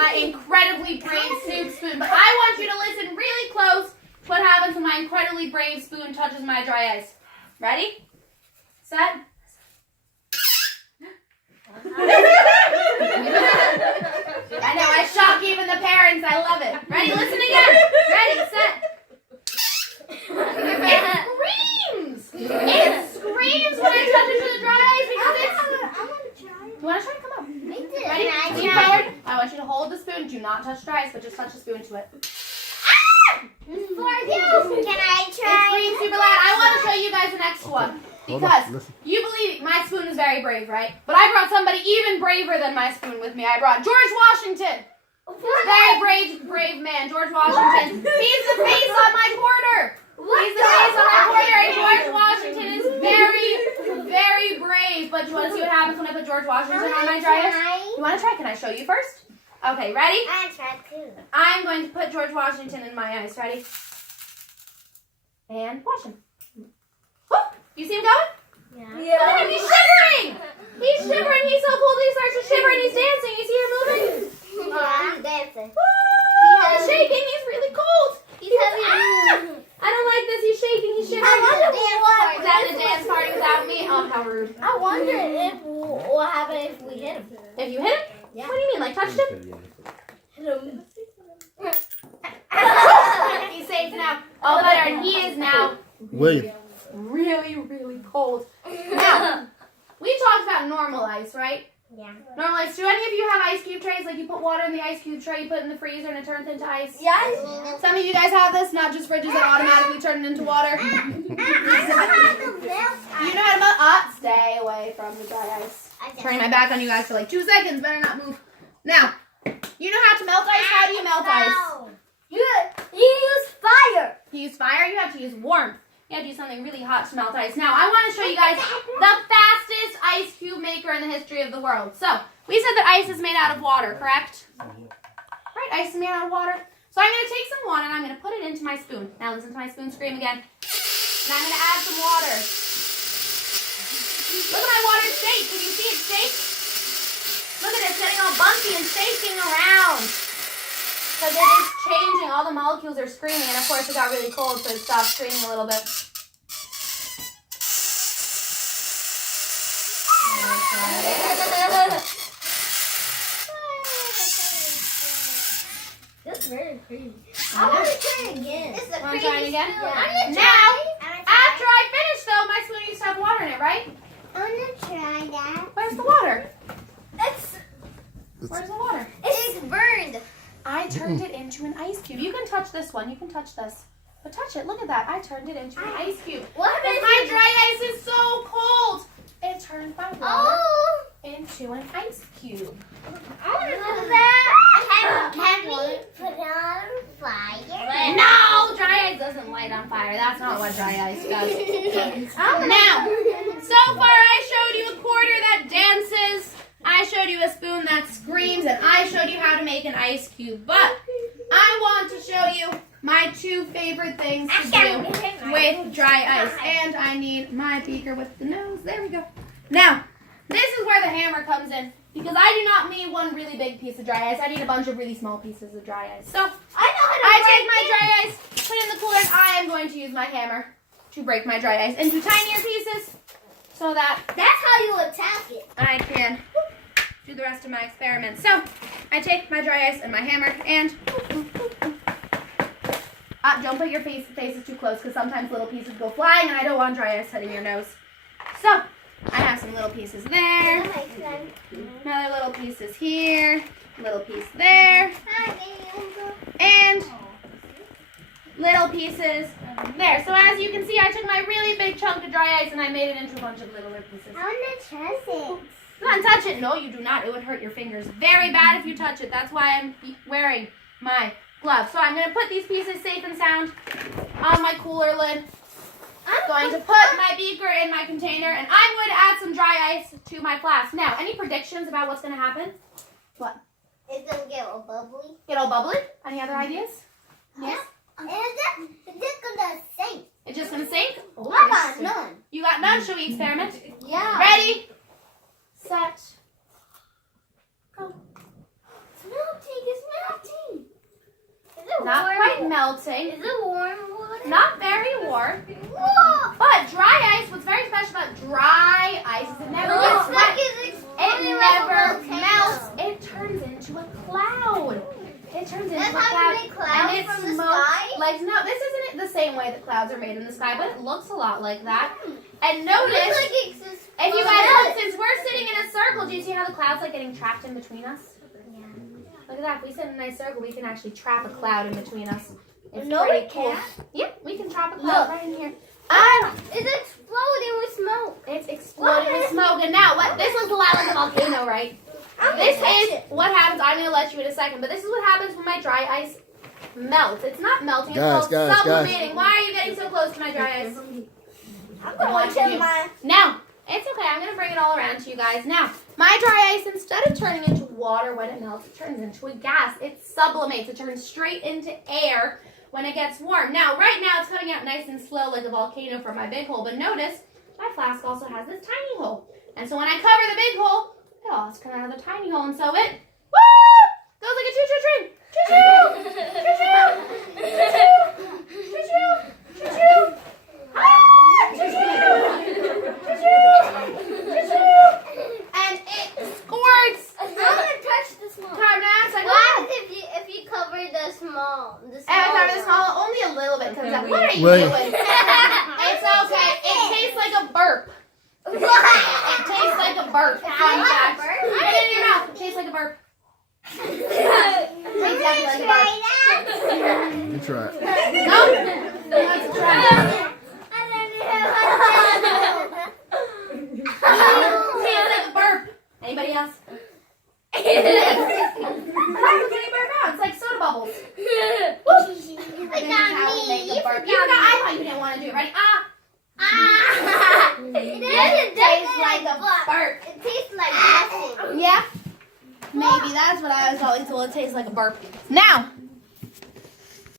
My incredibly brave soup spoon, but I want you to listen really close to what happens when my incredibly brave spoon touches my dry ice. Ready? Set? I know, I shock even the parents. I love it. Ready? Listen again. Ready? Set. It screams. It screams when I touch it to the dry ice because it's... You want to try? Come on. Ready? Lean forward. I want you to hold the spoon. Do not touch dry ice, but just touch the spoon to it. For you. Can I try? It screams super loud. I want to show you guys the next one. Because you believe my spoon is very brave, right? But I brought somebody even braver than my spoon with me. I brought George Washington. Very brave man, George Washington. He's the face on my quarter. He's the face on my quarter. And George Washington is very brave. But do you want to see what happens when I put George Washington on my dry ice? You want to try? Can I show you first? Okay, ready? I try too. I'm going to put George Washington in my ice. Ready? And watch him. Whoop! You see him going? Yeah. Look at him, he's shivering! He's shivering, he's so cold he starts to shiver and he's dancing. You see him moving? Yeah, I'm dancing. He's shaking, he's really cold. He's heavy. I don't like this, he's shaking, he's shivering. Is that the dance party without me? Oh, how rude. I wonder if what happened if we hit him. If you hit him? Yeah. What do you mean, like touched him? Hit him. He's safe now. Oh, better, and he is now Wait. really cold. Now, we talked about normal ice, right? Yeah. Normal ice. Do any of you have ice cube trays? Like you put water in the ice cube tray, you put it in the freezer, and it turns into ice? Yes. Some of you guys have this, not just fridges that automatically turn it into water. I know how to melt. You know how to melt? Stay away from the dry ice. Turning my back on you guys for like 2 seconds. Better not move. Now, you know how to melt ice? How do you melt ice? You use fire. You use fire? You have to use warmth. You have to use something really hot to melt ice. Now, I want to show you guys the fastest ice cube maker in the history of the world. So, we said that ice is made out of water, correct? Right, ice is made out of water. So I'm going to take some water and I'm going to put it into my spoon. Now listen to my spoon scream again. And I'm going to add some water. Look at my water shake. Can you see it shake? Look at it, it's getting all bumpy and shaking around. Because it is changing. All the molecules are screaming. And of course it got really cold, so it stopped screaming a little bit. That's very pretty. I want to try it again. Want to try it again? Yeah. Now, after I finish though, my spoon used to have water in it, right? I want to try that. Where's the water? It's Where's the water? It's burned. I turned it into an ice cube. You can touch this one. You can touch this. But touch it. Look at that. I turned it into an ice cube. What Because my dry ice is so cold. It turned my water into an ice cube. I want to do that. Can we put it on fire? No! Dry ice doesn't light on fire. That's not what dry ice does. Now, so far I showed you a quarter that dances. I showed you a spoon that screams. And I showed you how to make an ice cube. But I want to show you my 2 favorite things to do with dry ice. And I need my beaker with the nose. There we go. Now, this is where the hammer comes in. Because I do not need one really big piece of dry ice. I need a bunch of really small pieces of dry ice. So, I take my dry ice, put it in the cooler, and I am going to use my hammer to break my dry ice into tinier pieces so that That's how you attack it. I can do the rest of my experiment. So, I take my dry ice and my hammer and... don't put your faces too close because sometimes little pieces go flying and I don't want dry ice hitting your nose. So, I have some little pieces there, another little pieces here, little piece there, and little pieces there. So as you can see, I took my really big chunk of dry ice and I made it into a bunch of littler pieces. I want to touch it. Come on, touch it. No, you do not. It would hurt your fingers very bad if you touch it. That's why I'm wearing my gloves. So I'm going to put these pieces safe and sound on my cooler lid. I'm going to put my beaker in my container, and I'm going to add some dry ice to my flask. Now, any predictions about what's going to happen? What? It's going to get all bubbly. Get all bubbly? Any other ideas? Yes? It's just going to sink. It's just going to sink? Oh, I got none. You got none? Should we experiment? Yeah. Ready? Set. Go. No, take it Not warm quite water? melting. Is it warm water? Not very warm. Whoa! But dry ice, what's very special about dry ice is it never Looks gets like wet. it's It exploding like a never volcano. melts. It turns into a cloud. It turns into That's a how cloud. you make clouds And it from the smokes. sky? Like, no, this isn't the same way that clouds are made in the sky, but it looks a lot like that. And It notice, looks like it's if you guys look, since we're sitting in a circle, do you see how the clouds like getting trapped in between us? Look at that. If we sit in a nice circle, we can actually trap a cloud in between us. It's No, pretty we cool. can't. Yep, we can trap a cloud Look. right in here. It's exploding with smoke. It's exploding with smoke. And now, what? This looks a lot like a volcano, right? This is what happens. I'm going to let you in a second, but this is what happens when my dry ice melts. It's not melting. It's called Guys. sublimating. Why are you getting so close to my dry ice? I'm going to my. Now, it's okay. I'm going to bring it all around to you guys. Now, my dry ice, instead of turning into water when it melts, it turns into a gas. It sublimates. It turns straight into air when it gets warm. Now, right now, it's coming out nice and slow like a volcano from my big hole. But notice, my flask also has this tiny hole. And so when I cover the big hole, it all has to come out of the tiny hole. And so it, woo, goes like a choo-choo train. Choo-choo, choo-choo, choo-choo, choo-choo, choo-choo. Ah, choo-choo, choo-choo, choo-choo. And it squirts I'm gonna touch the small. carbon dioxide. What if you cover the small? The small. And I cover the small, only a little bit comes out. What are you Wait. doing? It's okay. It tastes like a burp. It tastes like a burp. Fun fact. Put it in your mouth. It tastes like a burp. Tastes exactly like a burp. You try it. No? Let's try it. Tastes like a burp. Anybody else? How can you burp out? It's like soda bubbles. But not me. You forgot I thought you didn't want to do it. Ready? Ah. It tastes like a burp. It tastes like nothing. Yeah? Maybe that's what I was always told. It tastes like a burp. Now,